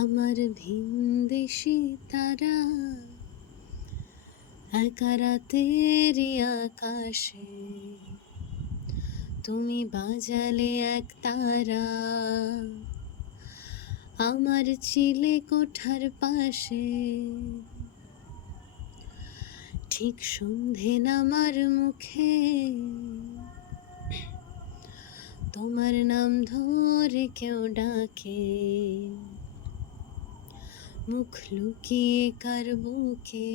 আমার ভিনদেশি তারা একা রাতেরই আকাশে, তুমি বাজালে এক তারা আমার চিলে কোঠার পাশে। ঠিক সন্ধে নামার মুখে তোমার নাম ধরে কেউ ডাকে, মুখ লুকিয়ে কার বুকে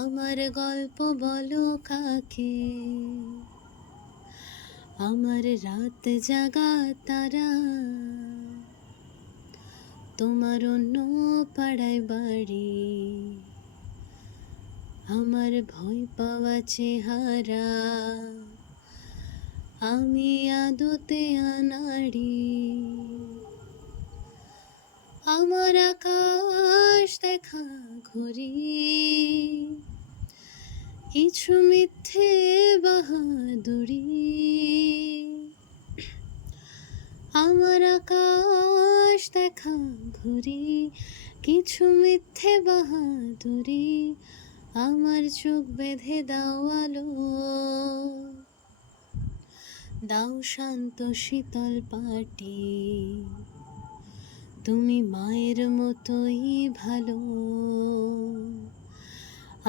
আমার গল্প বলো কাকে। আমার রাত জাগা তারা তোমার অন্য পাড়ায় বাড়ি, আমার ভয় পাওয়া চেহারা আমি আদতে আনাড়ি। আমার আকাশ দেখা ঘুরি, কিছু মিথ্যে বাহাদুরি। আমার আকাশ দেখা ঘুরি, কিছু মিথ্যে বাহাদুরি। আমার চোখ বেঁধে দাও আলো, দাও শান্ত শীতল পাটি। তুমি মায়ের মতোই ভালো,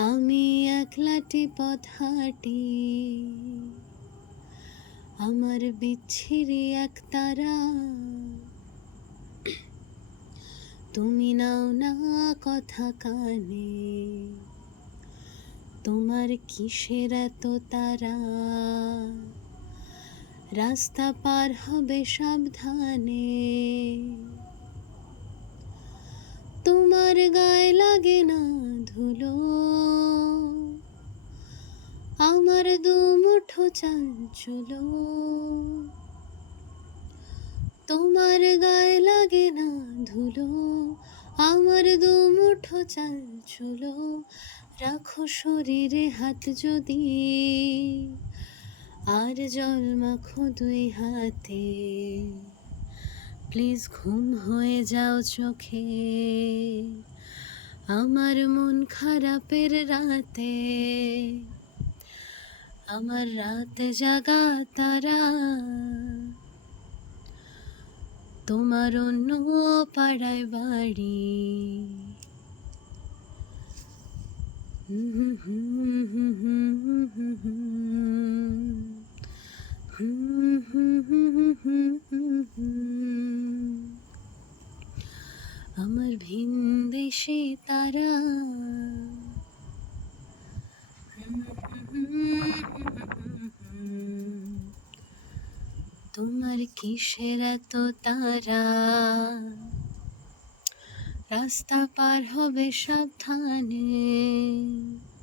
আমি একলাটি পথ হাঁটি। আমার বিচ্ছিরি এক তারা, তুমি নাও না কথা কানে। তোমার কিসের এত তারা, রাস্তা পার হবে সাবধানে। তোমার গায়ে লাগে না ধুলো, আমার দুমুঠো চাল চলো। তোমার গায়ে লাগে না ধুলো, আমার দুমুঠো চাল চলো। রাখো শরীরে হাত যদি, আর জল মাখো দুই হাতে। প্লিজ ঘুম হয়ে যাও চোখে, আমার মন খারাপের রাতে। আমার রাত জাগা তারা তোমার অন্য পাড়ায় বাড়ি। আমার ভিনদেশি তারা, তোমার কিসের এত তারা, রাস্তা পার হবে সাবধানে।